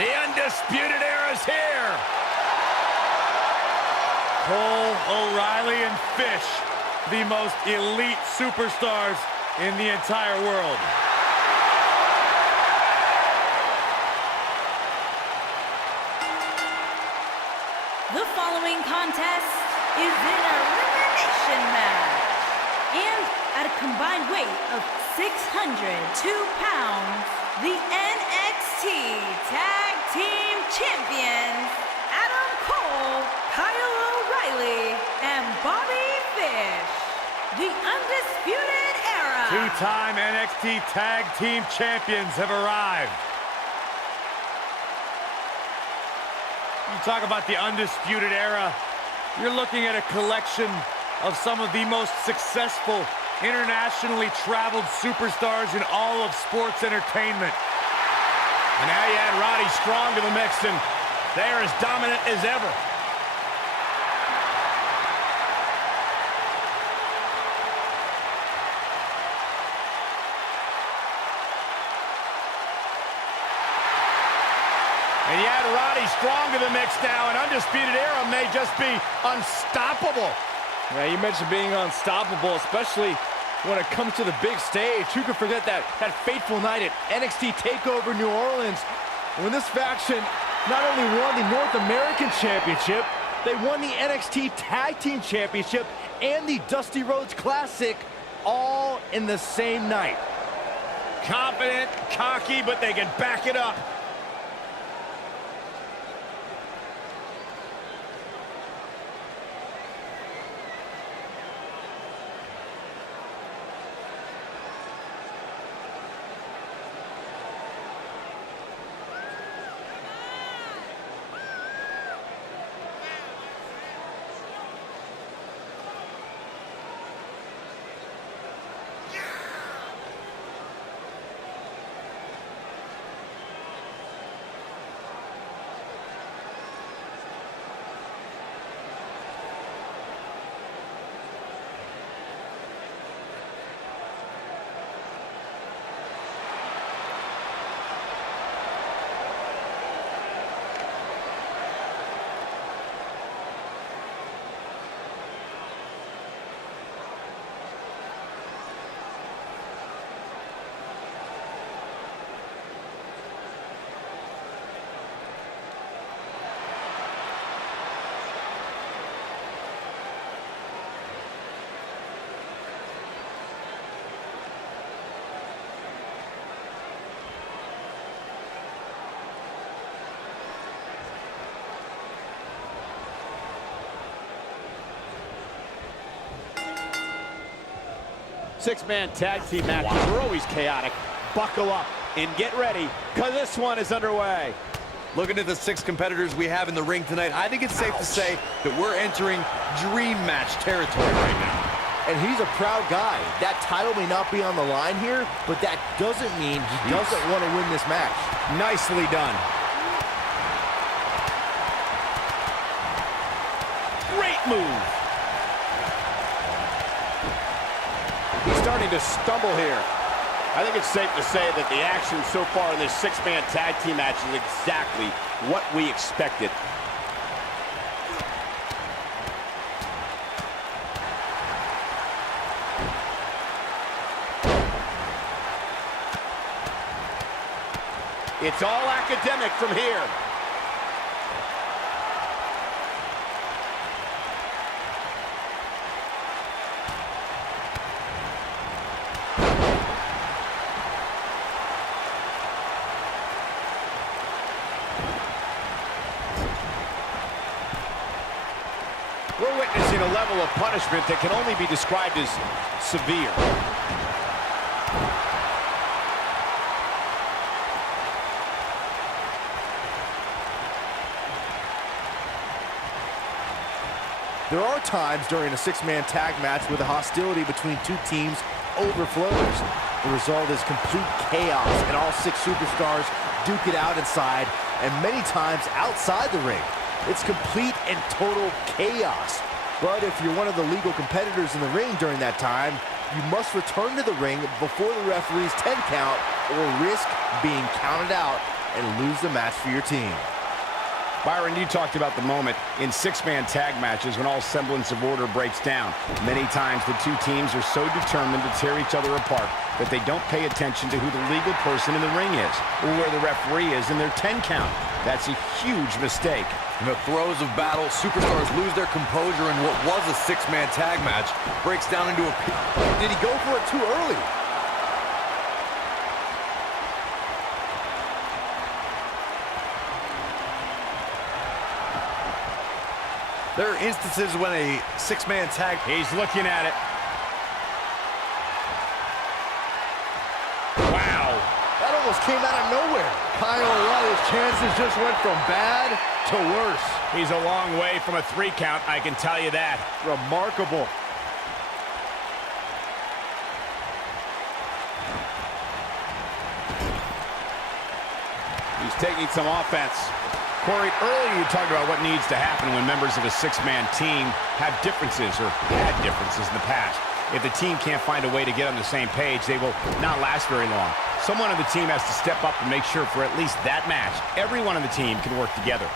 The Undisputed Era is here. Cole, O'Reilly, and Fish, the most elite superstars in the entire world. The following contest is an elimination match. And at a combined weight of 602 pounds, the NXT Tag Team Champions, Adam Cole, Kyle O'Reilly, and Bobby Fish. The Undisputed Era. Two-time NXT Tag Team Champions have arrived. You talk about the Undisputed Era, you're looking at a collection of some of the most successful, internationally traveled superstars in all of sports entertainment. And now you add Roddy Strong to the mix, and they're as dominant as ever. And you add Roddy Strong to the mix now, and Undisputed Era may just be unstoppable. Yeah, you mentioned being unstoppable, especially when it comes to the big stage. Who could forget that fateful night at NXT TakeOver New Orleans, when this faction not only won the North American Championship, they won the NXT Tag Team Championship and the Dusty Rhodes Classic, all in the same night. Confident, cocky, but they can back it up. Six-man tag team matches are always chaotic. Buckle up and get ready, because this one is underway. Looking at the 6 competitors we have in the ring tonight, I think it's safe to say that we're entering dream match territory right now. And he's a proud guy. That title may not be on the line here, but that doesn't mean he doesn't want to win this match. Nicely done. Great move. He's starting to stumble here. I think it's safe to say that the action so far in this 6-man tag team match is exactly what we expected. It's all academic from here. We're witnessing a level of punishment that can only be described as severe. There are times during a 6-man tag match where the hostility between two teams overflows. The result is complete chaos, and all 6 superstars duke it out inside, and many times outside the ring. It's complete and total chaos. But if you're one of the legal competitors in the ring during that time, you must return to the ring before the referee's 10 count or risk being counted out and lose the match for your team. Byron, you talked about the moment in six-man tag matches when all semblance of order breaks down. Many times the two teams are so determined to tear each other apart that they don't pay attention to who the legal person in the ring is or where the referee is in their 10 count. That's a huge mistake. In the throes of battle, superstars lose their composure, and what was a six-man tag match breaks down into a... Did he go for it too early? There are instances when a six-man tag... He's looking at it. Wow. That almost came out of nowhere. Kyle O'Reilly's chances just went from bad to worse. He's a long way from a 3 count, I can tell you that. Remarkable. He's taking some offense. Corey, earlier you talked about what needs to happen when members of a six-man team have differences or had differences in the past. If the team can't find a way to get on the same page, they will not last very long. Someone on the team has to step up and make sure for at least that match, everyone on the team can work together.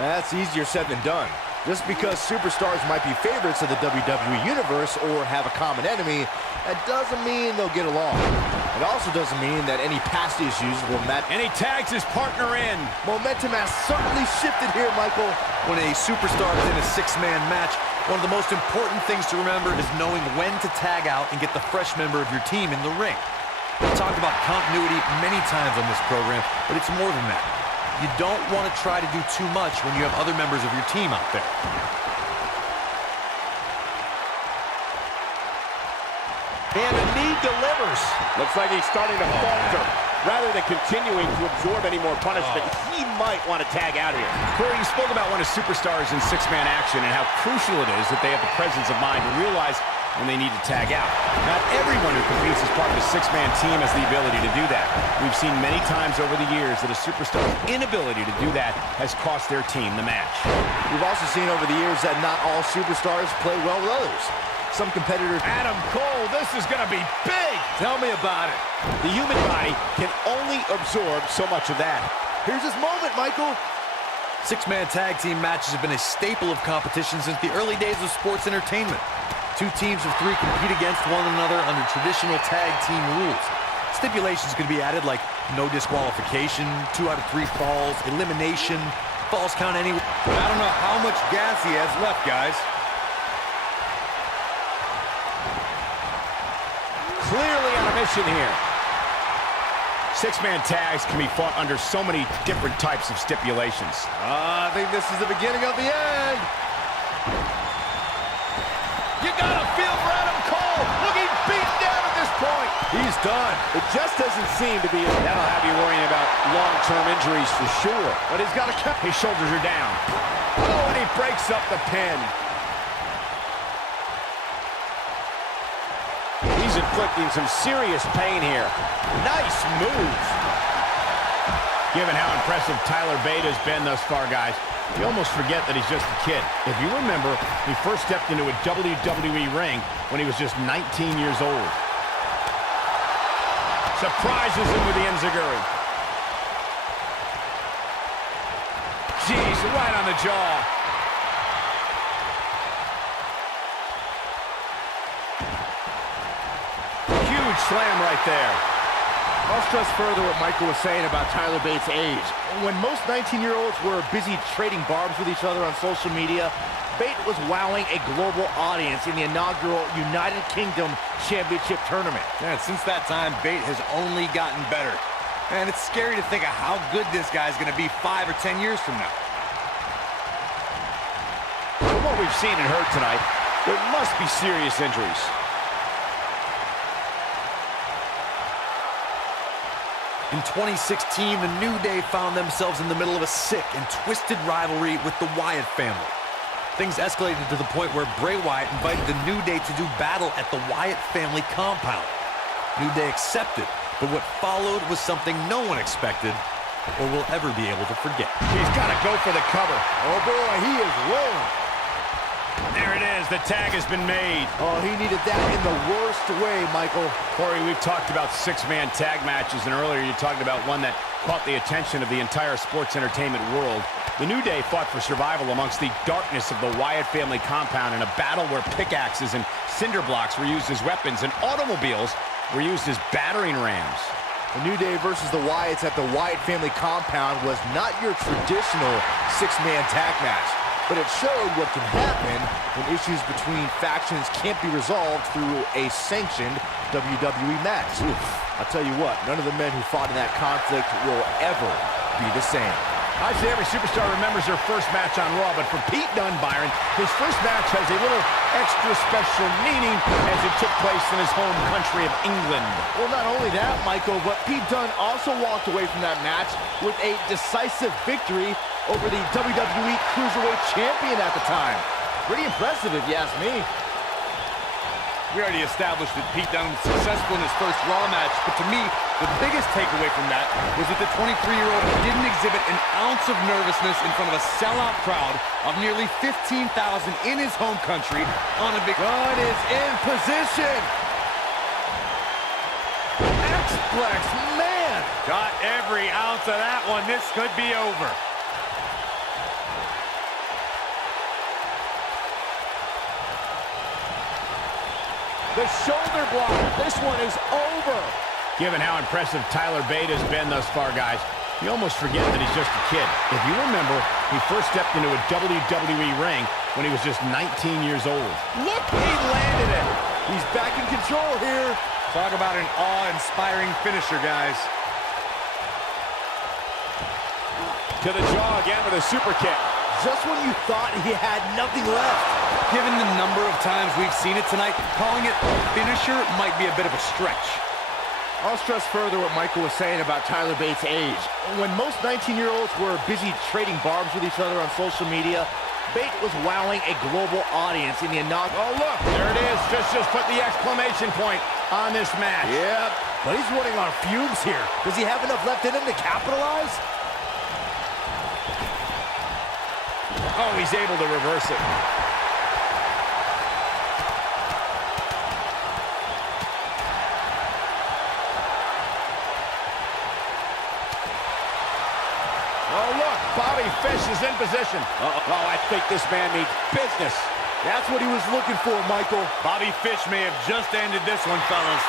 That's easier said than done. Just because superstars might be favorites of the WWE Universe or have a common enemy, that doesn't mean they'll get along. It also doesn't mean that any past issues will match. And he tags his partner in. Momentum has certainly shifted here, Michael. When a superstar is in a six-man match, one of the most important things to remember is knowing when to tag out and get the fresh member of your team in the ring. We've talked about continuity many times on this program, but it's more than that. You don't want to try to do too much when you have other members of your team out there. And the knee delivers. Looks like he's starting to falter. Rather than continuing to absorb any more punishment, he might want to tag out here. Corey, you spoke about one of superstars in six-man action and how crucial it is that they have the presence of mind to realize when they need to tag out. Not everyone who competes as part of a six-man team has the ability to do that. We've seen many times over the years that a superstar's inability to do that has cost their team the match. We've also seen over the years that not all superstars play well with others. Some competitors... Adam Cole, this is going to be big! Tell me about it. The human body can only absorb so much of that. Here's his moment, Michael. Six-man tag team matches have been a staple of competition since the early days of sports entertainment. Two teams of 3 compete against one another under traditional tag team rules. Stipulations can be added like no disqualification, 2 out of 3 falls, elimination, falls count anywhere. I don't know how much gas he has left, guys. Clearly on a mission here. Six-man tags can be fought under so many different types of stipulations. I think this is the beginning of the end. You gotta feel for Adam Cole, looking beat down at this point. He's done. It just doesn't seem to be... That'll have you worrying about long-term injuries for sure. But he's got to catch. His shoulders are down. Oh, and he breaks up the pin. He's inflicting some serious pain here. Nice move. Given how impressive Tyler Bate has been thus far, guys, you almost forget that he's just a kid. If you remember, he first stepped into a WWE ring when he was just 19 years old. Surprises him with the enziguri. Jeez, right on the jaw. Huge slam right there. I'll stress further what Michael was saying about Tyler Bates' age. When most 19-year-olds were busy trading barbs with each other on social media, Bate was wowing a global audience in the inaugural United Kingdom Championship Tournament. And since that time, Bate has only gotten better. And it's scary to think of how good this guy's going to be 5 or 10 years from now. From what we've seen and heard tonight, there must be serious injuries. In 2016, the New Day found themselves in the middle of a sick and twisted rivalry with the Wyatt family. Things escalated to the point where Bray Wyatt invited the New Day to do battle at the Wyatt family compound. New Day accepted, but what followed was something no one expected or will ever be able to forget. He's got to go for the cover. Oh boy, he is rolling. There it is. The tag has been made. Oh, he needed that in the worst way, Michael. Corey, we've talked about six-man tag matches, and earlier you talked about one that caught the attention of the entire sports entertainment world. The New Day fought for survival amongst the darkness of the Wyatt family compound in a battle where pickaxes and cinder blocks were used as weapons and automobiles were used as battering rams. The New Day versus the Wyatts at the Wyatt family compound was not your traditional six-man tag match, but it showed what can happen when issues between factions can't be resolved through a sanctioned WWE match. I'll tell you what, none of the men who fought in that conflict will ever be the same. I'd say every superstar remembers their first match on Raw, but for Pete Dunne, Byron, his first match has a little extra special meaning as it took place in his home country of England. Well, not only that, Michael, but Pete Dunne also walked away from that match with a decisive victory over the WWE Cruiserweight Champion at the time. Pretty impressive if you ask me. We already established that Pete Dunne was successful in his first Raw match, but to me, the biggest takeaway from that was that the 23-year-old didn't exhibit an ounce of nervousness in front of a sellout crowd of nearly 15,000 in his home country on a big... Dunne is in position. X-Plex, man. Got every ounce of that one. This could be over. The shoulder block. This one is over. Given how impressive Tyler Bate has been thus far, guys, you almost forget that he's just a kid. If you remember, he first stepped into a WWE ring when he was just 19 years old. Look, he landed it. He's back in control here. Talk about an awe-inspiring finisher, guys. To the jaw again with a super kick. Just when you thought he had nothing left. Given the number of times we've seen it tonight, calling it a finisher might be a bit of a stretch. I'll stress further what Michael was saying about Tyler Bates' age. When most 19-year-olds were busy trading barbs with each other on social media, Bate was wowing a global audience in the inaugural... Oh, look, there it is. Just put the exclamation point on this match. Yep, but he's running on fumes here. Does he have enough left in him to capitalize? Oh, he's able to reverse it. Oh, look, Bobby Fish is in position. Oh, I think this man needs business. That's what he was looking for, Michael. Bobby Fish may have just ended this one, fellas.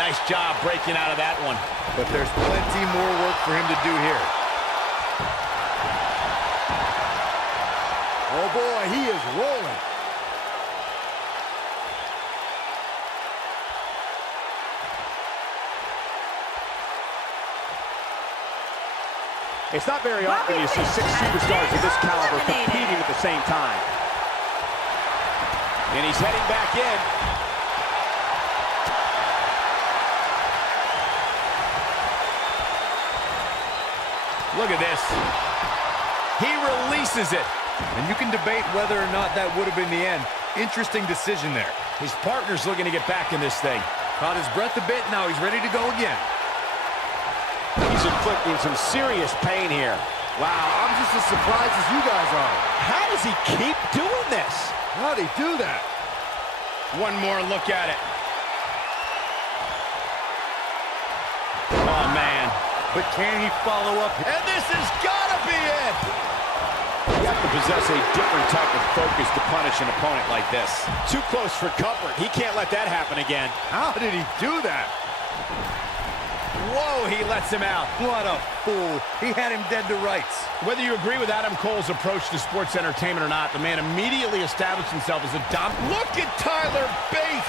Nice job breaking out of that one. But there's plenty more work for him to do here. Oh boy, he is rolling. It's not very often you see six superstars of this caliber competing at the same time. And he's heading back in. Look at this. He releases it. And you can debate whether or not that would have been the end. Interesting decision there. His partner's looking to get back in this thing. Caught his breath a bit, now he's ready to go again. He's inflicting some serious pain here. Wow, I'm just as surprised as you guys are. How does he keep doing this? How'd he do that? One more look at it. Oh, man. But can he follow up? And this has got to be it. You have to possess a different type of focus to punish an opponent like this. Too close for comfort. He can't let that happen again. How did he do that? Whoa, he lets him out. What a fool. He had him dead to rights. Whether you agree with Adam Cole's approach to sports entertainment or not, the man immediately established himself as a dominant. Look at Tyler Bate.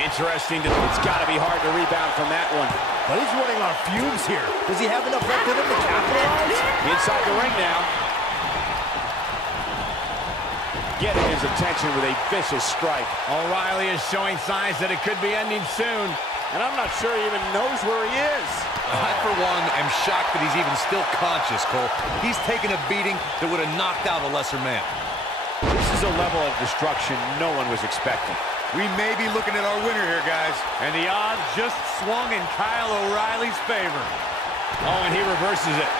Interesting. It's got to be hard to rebound from that one. But he's running on fumes here. Does he have enough left in him to capitalize? Inside the ring now. Getting his attention with a vicious strike. O'Reilly is showing signs that it could be ending soon. And I'm not sure he even knows where he is. I, for one, am shocked that he's even still conscious, Cole. He's taken a beating that would have knocked out a lesser man. This is a level of destruction no one was expecting. We may be looking at our winner here, guys. And the odds just swung in Kyle O'Reilly's favor. Oh, and he reverses it.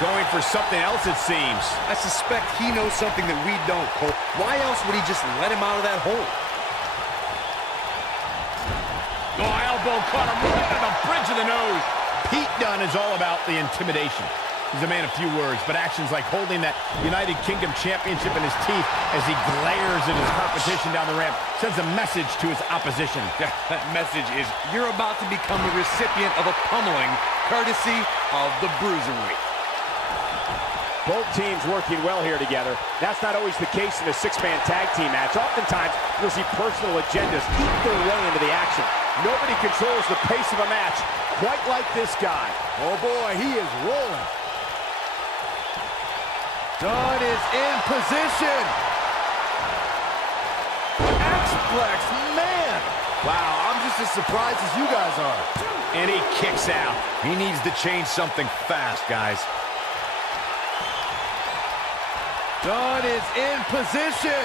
Going for something else, it seems. I suspect he knows something that we don't, Cole. Why else would he just let him out of that hole? Oh, caught him right on the bridge of the nose. Pete Dunne is all about the intimidation. He's a man of few words, but actions like holding that United Kingdom Championship in his teeth as he glares at his competition down the ramp sends a message to his opposition. That message is you're about to become the recipient of a pummeling courtesy of the Bruiserweight. Both teams working well here together. That's not always the case in a six-man tag team match. Oftentimes, you'll see personal agendas eat their way into the action. Nobody controls the pace of a match quite like this guy. Oh boy, he is rolling. Dunne is in position. X-Plex, man. Wow, I'm just as surprised as you guys are. And he kicks out. He needs to change something fast, guys. Dunne is in position.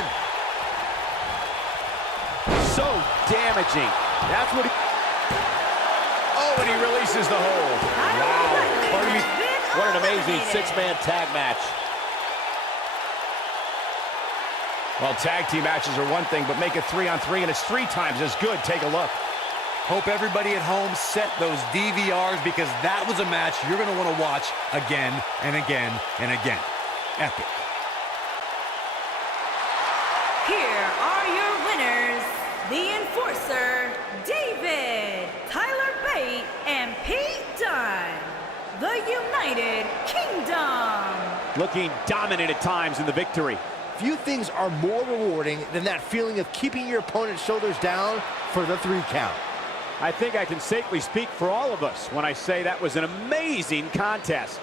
So damaging. That's what he... Oh, and he releases the hold. Wow. What an amazing six-man tag match. Well, tag team matches are one thing, but make it 3-on-3, and it's 3 times as good. Take a look. Hope everybody at home set those DVRs because that was a match you're going to want to watch again and again and again. Epic. Here are your winners, the Enforcer, David, Tyler Bate, and Pete Dunne. The United Kingdom. Looking dominant at times in the victory. Few things are more rewarding than that feeling of keeping your opponent's shoulders down for the 3 count. I think I can safely speak for all of us when I say that was an amazing contest.